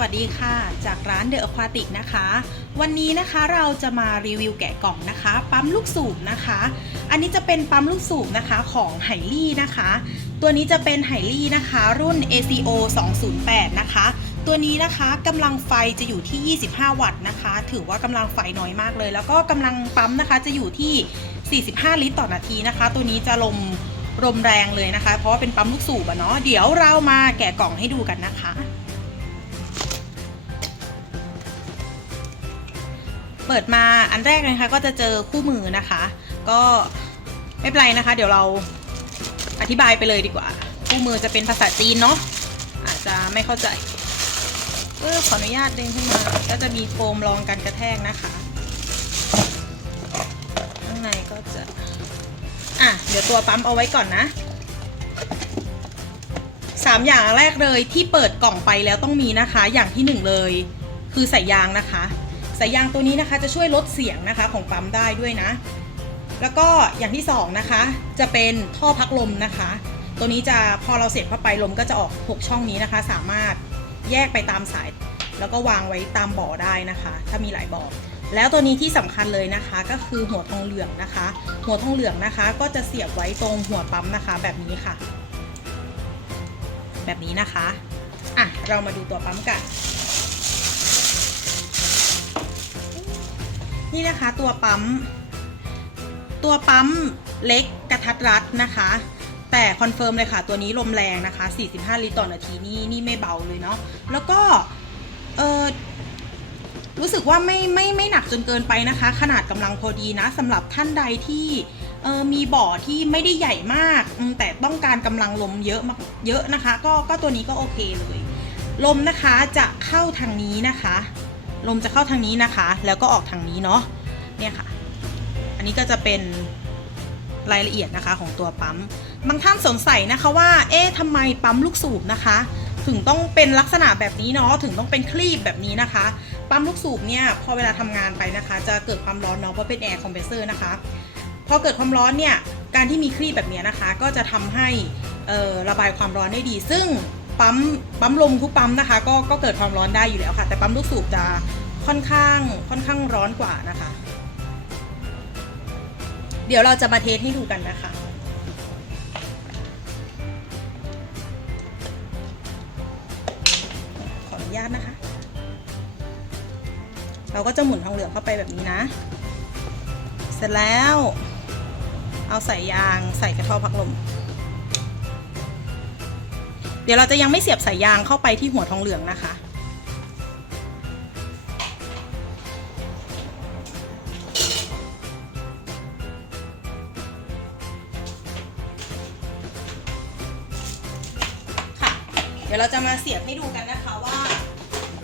วัสดีค่ะ จากร้านเดอะอควาติกนะคะ วันนี้นะคะเราจะมารีวิวแกะกล่องนะคะ ปั๊มลูกสูบนะคะ อันนี้จะเป็นปั๊มลูกสูบนะคะของไหลี่นะคะ ตัวนี้จะเป็นไหลี่นะคะ รุ่น ACO 208 นะคะ ตัวนี้นะคะกำลังไฟจะอยู่ที่ 25 วัตต์นะคะ ถือว่ากำลังไฟน้อยมากเลย แล้วก็กำลังปั๊มนะคะจะอยู่ที่ 45 ลิตรต่อนาทีนะคะ ตัวนี้จะลมลมแรงเลยนะคะ เพราะว่าเป็นปั๊มลูกสูบอะเนาะเดี๋ยวเรามาแกะกล่องให้ดูกันนะคะ เปิดมาอันแรกนะคะก็จะเจอคู่มือนะคะ ก็ไม่เป็นไรนะคะ เดี๋ยวเราอธิบายไปเลยดีกว่า คู่มือจะเป็นภาษาจีนเนาะอาจจะไม่เข้าใจเออขออนุญาตดึงขึ้นมา ก็จะมีโฟมรองกันกระแทกนะคะข้างในก็จะอะเดี๋ยวตัวปั๊มเอาไว้ก่อนนะสามอย่างแรกเลยที่เปิดกล่องไปแล้วต้องมีนะคะ อย่างที่หนึ่งเลย คือใส่ยางนะคะ สายยางตัวนี้นะคะจะช่วยลดเสียงนะคะของปั๊มได้ด้วยนะ แล้วก็อย่างที่สองนะคะจะเป็นท่อพักลมนะคะ ตัวนี้จะพอเราเสียบเข้าไปลมก็จะออก 6 ช่องนี้นะคะ สามารถแยกไปตามสาย แล้วก็วางไว้ตามบ่อได้นะคะ ถ้ามีหลายบ่อแล้วตัวนี้ที่สำคัญเลยนะคะก็คือหัวทองเหลืองนะคะ หัวทองเหลืองนะคะ ก็จะเสียบไว้ตรงหัวปั๊มนะคะ แบบนี้ค่ะ แบบนี้นะคะอะเรามาดูตัวปั๊มกัน นี่นะคะตัวปั๊ม ตัวปั๊มเล็กกระทัดรัดนะคะ แต่คอนเฟิร์มเลยค่ะ ตัวนี้ลมแรงนะคะ 45 ลิตรต่อนาทีนี่นี่ไม่เบาเลยเนาะแล้วก็เออรู้สึกว่าไม่ไม่ไม่หนักจนเกินไปนะคะ ขนาดกำลังพอดีนะสำหรับท่านใดที่เออมีบ่อที่ไม่ได้ใหญ่มาก แต่ต้องการกำลังลมเยอะมากเยอะนะคะ ก็ก็ตัวนี้ก็โอเคเลย ลมนะคะจะเข้าทางนี้นะคะ ลมจะเข้าทางนี้นะคะ แล้วก็ออกทางนี้เนาะเนี่ยค่ะ อันนี้ก็จะเป็นรายละเอียดนะคะของตัวปั๊ม บางท่านสงสัยนะคะว่า เอ๊ะทำไมปั๊มลูกสูบนะคะ ถึงต้องเป็นลักษณะแบบนี้เนาะ ถึงต้องเป็นคลีบแบบนี้นะคะ ปั๊มลูกสูบเนี่ยพอเวลาทำงานไปนะคะ จะเกิดความร้อนเนาะ เพราะเป็นแอร์คอมเพรสเซอร์นะคะ พอเกิดความร้อนเนี่ย การที่มีคลีบแบบนี้นะคะ ก็จะทำให้ระบายความร้อนได้ดี ซึ่ง ปั๊มปั๊มลมทุกปั๊มนะคะ ก็ก็เกิดความร้อนได้อยู่แล้วค่ะ แต่ปั๊มลูกสูบจะค่อนข้างค่อนข้างร้อนกว่านะคะ เดี๋ยวเราจะมาเทสให้ดูกันนะคะขออนุญาตนะคะ เราก็จะหมุนทองเหลืองเข้าไปแบบนี้นะ เสร็จแล้ว เอาใส่ยางใส่กระเทาพักลม เดี๋ยวเราจะยังไม่เสียบสายยางเข้าไปที่หัวทองเหลืองนะคะ ค่ะ เดี๋ยวเราจะมาเสียบให้ดูกันนะคะว่า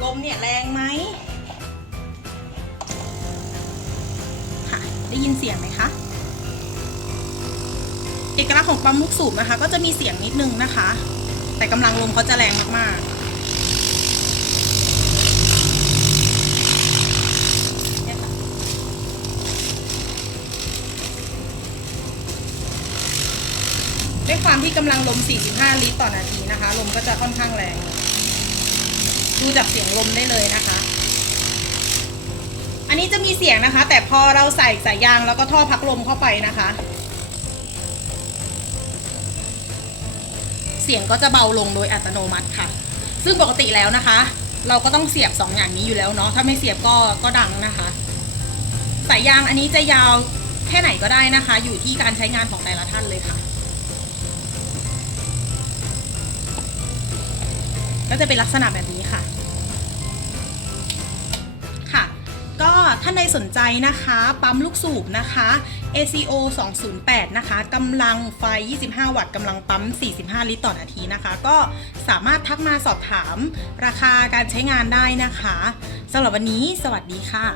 ลมเนี่ยแรงไหมค่ะ ได้ยินเสียงไหมคะเอกลักษณ์ของปั๊มลูกสูบนะคะ ก็จะมีเสียงนิดนึงนะคะ แต่กำลังลมเขาจะแรงมากๆ ด้วยความที่กำลังลม 45 ลิตรต่อนาทีนะคะ ลมก็จะค่อนข้างแรง ดูจากเสียงลมได้เลยนะคะ อันนี้จะมีเสียงนะคะ แต่พอเราใส่สายยางแล้วก็ท่อพักลมเข้าไปนะคะ เสียงก็จะเบาลงโดยอัตโนมัติค่ะ ซึ่งปกติแล้วนะคะ เราก็ต้องเสียบสองอย่างนี้อยู่แล้วเนาะถ้าไม่เสียบก็ก็ดังนะคะสายยางอันนี้จะยาวแค่ไหนก็ได้นะคะ อยู่ที่การใช้งานของแต่ละท่านเลยค่ะ ก็จะเป็นลักษณะแบบนี้ค่ะค่ะ ท่านใดสนใจนะคะ ปั๊มลูกสูบนะคะ ACO 208 นะคะกำลังไฟ 25 วัตต์กำลังปั๊ม 45 ลิตรต่อนาทีนะคะ ก็สามารถทักมาสอบถามราคาการใช้งานได้นะคะสำหรับวันนี้ สวัสดีค่ะ